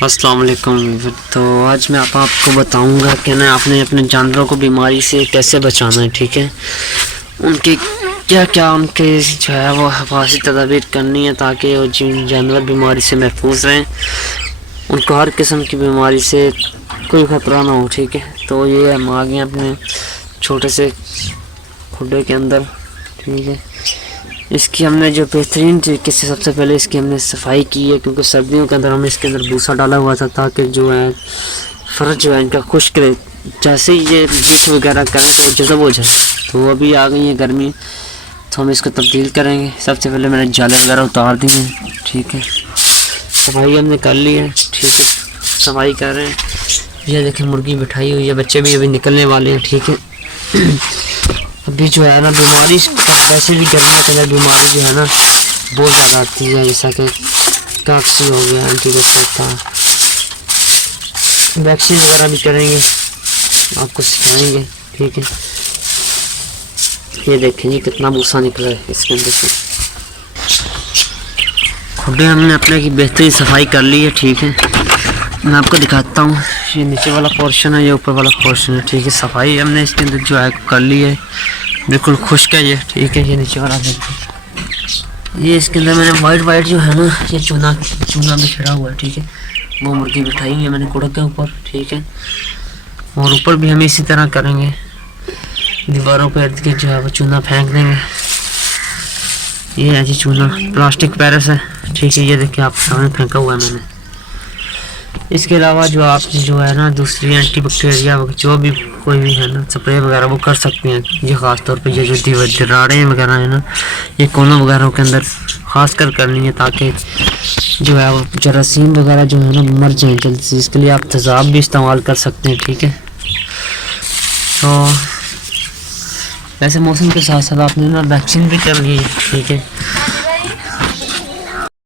अस्सलाम वालेकुम। तो आज मैं आपको बताऊंगा कि ना आपने अपने जानवरों को बीमारी से कैसे बचाना है। ठीक है, उनके क्या क्या उनके जो है वो हिफाजती तदाबीर करनी है ताकि वो जानवर बीमारी से महफूज रहें, उनको हर किस्म की बीमारी से कोई ख़तरा ना हो। ठीक है, तो ये हम आ गए अपने छोटे से खुडे के अंदर। ठीक है, इसकी हमने जो बेहतरीन तरीके से सबसे पहले इसकी हमने सफाई की है, क्योंकि सर्दियों के अंदर हमने इसके अंदर भूसा डाला हुआ था ताकि जो है फर्श जो है इनका खुश्क रहे, जैसे ही ये बीच वगैरह करें तो जज़ब हो जाए। तो अभी आ गई है गर्मी, तो हम इसको तब्दील करेंगे। सबसे पहले मैंने जाले वगैरह उतार दिए हैं। ठीक है, सफाई हमने कर ली है। ठीक है, सफाई कर रहे हैं। ये देखें मुर्गी बिठाई हुई है, बच्चे भी अभी निकलने वाले हैं। ठीक है, अभी जो है ना बीमारी वैसे भी गर्मियों के अंदर बीमारी जो है ना बहुत ज़्यादा आती है, जैसा कि काक्सी हो गया, एंटीबैक्टीरिया, वैक्सीन वगैरह भी करेंगे, आपको सिखाएंगे। ठीक है, ये देखें ये कितना भूसा निकला है इसके अंदर से। खुडे हमने अपने की बेहतरीन सफाई कर ली है। ठीक है, मैं आपको दिखाता हूँ। ये नीचे वाला पोर्शन है, ये ऊपर वाला पोर्शन है। ठीक है, सफाई हमने इसके अंदर जो है कर ली है, बिल्कुल खुश्क है ये। ठीक है, ये नीचे वाला देखिए, ये इसके अंदर मैंने वाइट जो है ना ये चूना में छिड़ा हुआ है। ठीक है, वो मुर्गी बिठाई है मैंने कुड़क के ऊपर। ठीक है, और ऊपर भी हम इसी तरह करेंगे, दीवारों पर इर्द गिर्द जो है वो चूना फेंक देंगे। ये है जी चूना, प्लास्टिक पैरस है। ठीक है, ये देखिए आप सामने फेंका हुआ है मैंने। इसके अलावा जो आप जो है ना दूसरी एंटीबैक्टीरिया जो भी कोई भी है ना स्प्रे वगैरह वो कर सकते हैं। ये ख़ास तौर पे ये जो दरारें वगैरह है ना ये कोनों वगैरह के अंदर ख़ास कर करनी है, ताकि जो है वो जरासीम वगैरह जो है ना मर जाए जल्दी से। इसके लिए आप तेज़ाब भी इस्तेमाल कर सकते हैं। ठीक है, तो वैसे मौसम के साथ साथ आपने ना वैक्सीन भी कर ली है। ठीक है,